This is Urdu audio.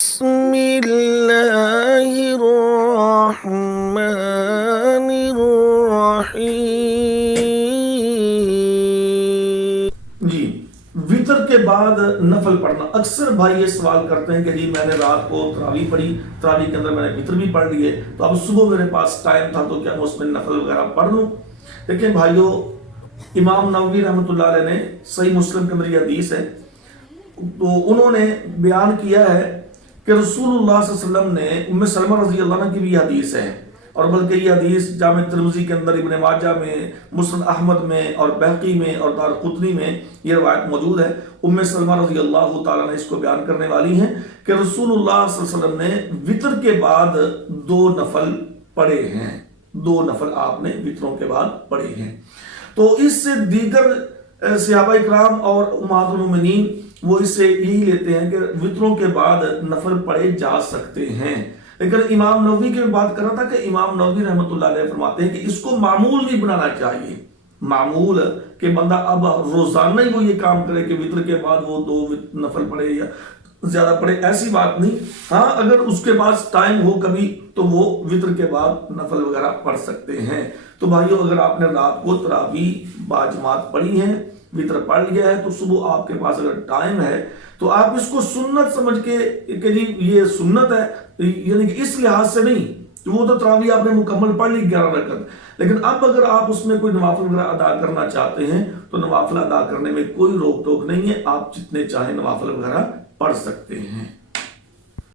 بسم اللہ الرحمن الرحیم۔ جی، وطر کے بعد نفل پڑھنا۔ اکثر بھائی یہ سوال کرتے ہیں کہ جی میں نے رات کو تراویح پڑھی، تراویح کے اندر میں نے وطر بھی پڑھ لیے، تو اب صبح میرے پاس ٹائم تھا تو کیا میں اس میں نفل وغیرہ پڑھ لوں؟ دیکھیں بھائیو، امام نووی رحمۃ اللہ علیہ نے صحیح مسلم کے اندر یہ حدیث ہے، تو انہوں نے بیان کیا ہے کہ رسول اللہ صلی اللہ علیہ وسلم نے، ام سلمہ رضی اللہ عنہ کی بھی یہ حدیث ہے، اور بلکہ یہ حدیث جامع ترمذی کے اندر، ابن ماجہ میں، مسند احمد میں اور بہقی میں اور دارقطنی میں یہ روایت موجود ہے۔ ام سلمہ رضی اللہ تعالیٰ نے اس کو بیان کرنے والی ہیں کہ رسول اللہ صلی اللہ علیہ وسلم نے وطر کے بعد 2 نفل پڑھے ہیں، 2 نفل آپ نے وطروں کے بعد پڑھے ہیں۔ تو اس سے دیگر صحابہ اکرام اور امہات المومنین وہ اس سے یہی لیتے ہیں کہ وطروں کے بعد نفل پڑھے جا سکتے ہیں، لیکن امام نووی کی بات کر رہا تھا کہ امام نووی رحمۃ اللہ علیہ فرماتے ہیں کہ اس کو معمول نہیں بنانا چاہیے، معمول کہ بندہ اب روزانہ ہی وہ یہ کام کرے کہ وطر کے بعد وہ 2 نفل پڑھے یا زیادہ پڑھے، ایسی بات نہیں۔ ہاں اگر اس کے پاس ٹائم ہو کبھی تو وہ وطر کے بعد نفل وغیرہ پڑھ سکتے ہیں۔ تو بھائیو، اگر آپ نے رات کو تراویح باجماعت پڑھی ہے، وطر پڑھ لیا ہے، تو صبح آپ کے پاس اگر ٹائم ہے تو آپ اس کو سنت سمجھ کے کہ جی یہ سنت ہے، یعنی کہ اس لحاظ سے نہیں، وہ تو تراویح آپ نے مکمل پڑھ لی 11 رکعت، لیکن اب اگر آپ اس میں کوئی نوافل وغیرہ ادا کرنا چاہتے ہیں تو نوافل ادا کرنے میں کوئی روک ٹوک نہیں ہے، آپ جتنے چاہیں نوافل وغیرہ پڑھ سکتے ہیں۔